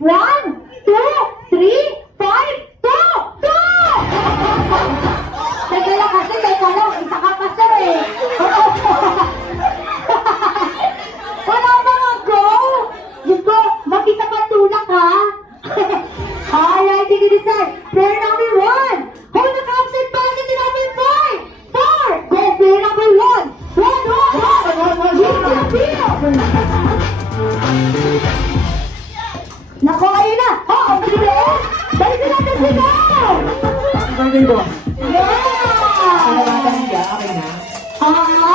1, 2, 3, 5, 2, 2! Teka lang kasi, teka lang. Isa ka pa sir eh. Wala ba mag-go? Diyos ko, mag-isa pa tulak ha? Alright, sige decide. Player number 1. Hold the cups and pass it to number 5. 4. Go, player number 1. 1. Nako, ayun na. Oh, ang bilis. Balik natin sigaw. Birthday boss. Yeah. Pinawagan niya, okay na.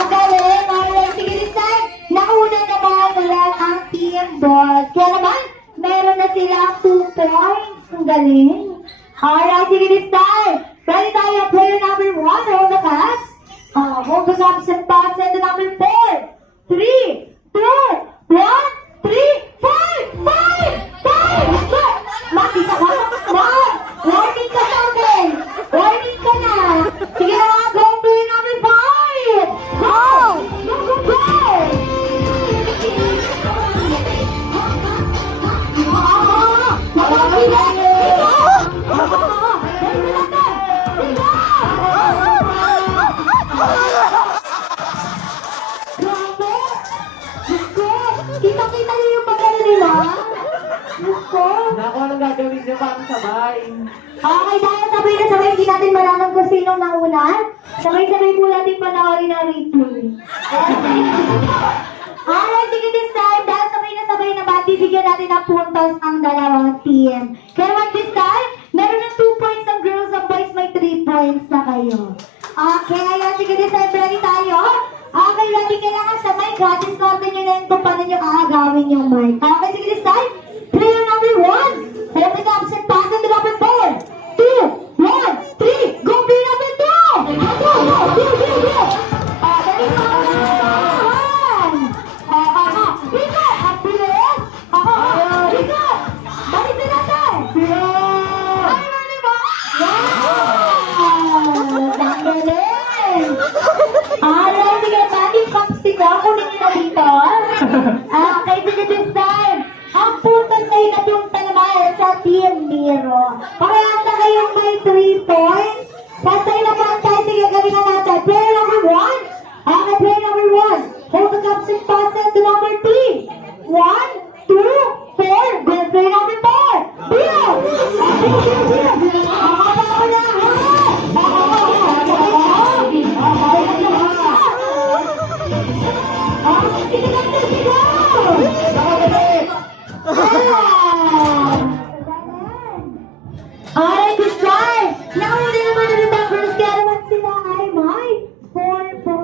Galing. Alright, sige decide. Nauna naman wala ang team boss. Kaya naman, meron na silang 2 points. Ang galing. Alright, sige decide. Ready tayo, player number 1. Hold the pass. Hold the cups and pass it to number 4. 3, 2, 1, 3, 5, 5, 5. Makita ka na. Warning ka sa akin. Warning ka na. Sige na mga go, player number 5. Go! Go, go, go! Kita-kita niyo yung pagkano nila? Gusto? Naku, anong gagawin niyo para sabay? Okay, dahil sabay na sabay, hindi natin malaman kung sinong nauna. Sabay-sabay po natin panoorin ang replay. Alright, sige this time, dahil sabay na sabay naman, bibigyan natin ng puntos ang dalawang team. Kaya naman this time, meron ng 2 points ang girls and boys, may 3 points na kayo. Okay, ayan, sige this time, ready tayo? Okay, ready, kailangan sa mic, gratis natin nyo na yun kung paano nyo aagawin yung mic. Okay, sige this time, player number 1, hold the cups and pass it to number 4, 2, 1, 3, go player number 2! Go, go, go, go, go, go! Dali mo naman! Rico, ang bilis! Rico, balik na natin! Ay, ready ba? Wow! Ang galing! Alright, sige, baging cups sila. Kunin nyo na dito. Okay, sige this time. Ang puntos ay napunta naman sa Team Miro. Parehas na kayong may 3 points. Pantay naman tayo. Sige, gawin na natin. Player number 1. Okay, player number 1. Hold the cups and pass it to number 3. 1, 2, 4. Go, player number 4. Miro! Sige natin, sigaw!